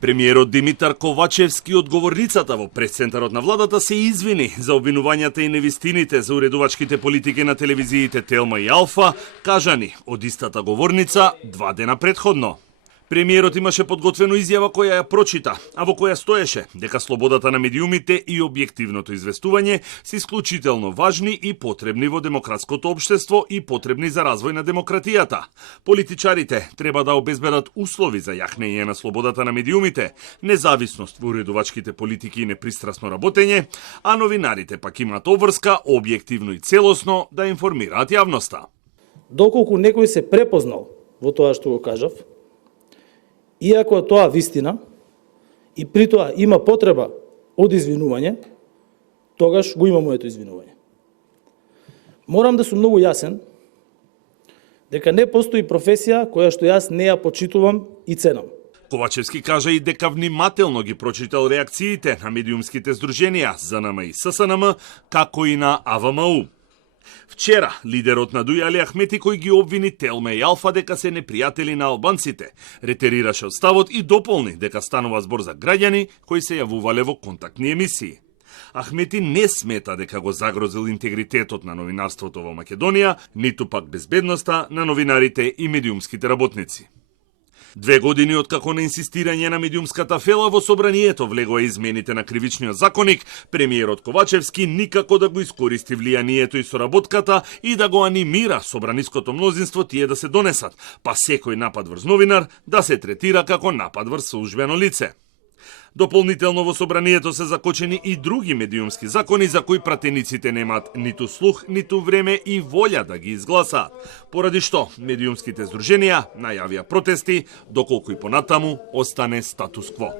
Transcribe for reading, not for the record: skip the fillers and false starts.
Премиерот Димитар Ковачевски од говорницата во пресцентарот на владата се извини за обвинувањата и невистините за уредувачките политики на телевизиите Телма и Алфа, кажани од истата говорница 2 дена предходно. Премиерот имаше подготвено изјава која ја прочита, а во која стоеше дека слободата на медиумите и објективното известување се исклучително важни и потребни во демократското општество и потребни за развој на демократијата. Политичарите треба да обезбедат услови за јакнење на слободата на медиумите, независност во уредувачките политики и непристрасно работење, а новинарите пак имаат обврска објективно и целосно да информираат јавноста. Доколку некој се препознал во тоа што го кажав, иако е тоа вистина и при тоа има потреба од извинување, тогаш го има моето извинување. Морам да сум многу јасен дека не постои професија која што јас не ја почитувам и ценам. Ковачевски кажа и дека внимателно ги прочитал реакциите на медиумските здруженија ЗНМ и ССНМ, како и на АВМУ. Вчера, лидерот на Дуј Али Ахмети, кој ги обвини Телма и Алфа дека се непријатели на албанците, ретерираше од ставот и дополни дека станува збор за граѓани кои се јавувале во контактни емисии. Ахмети не смета дека го загрозил интегритетот на новинарството во Македонија, ниту пак безбедноста на новинарите и медиумските работници. 2 години откако на инсистирање на медиумската фела во собранието влегоа измените на кривичниот законник, премиерот Ковачевски никако да го искористи влијанието и соработката и да го анимира собраниското мнозинство тие да се донесат, па секој напад врз новинар да се третира како напад врз службено лице. Дополнително во собранието се закочени и други медиумски закони за кои пратениците немаат ниту слух, ниту време и волја да ги изгласаат, поради што медиумските здруженија најавија протести, доколку и понатаму остане статус кво.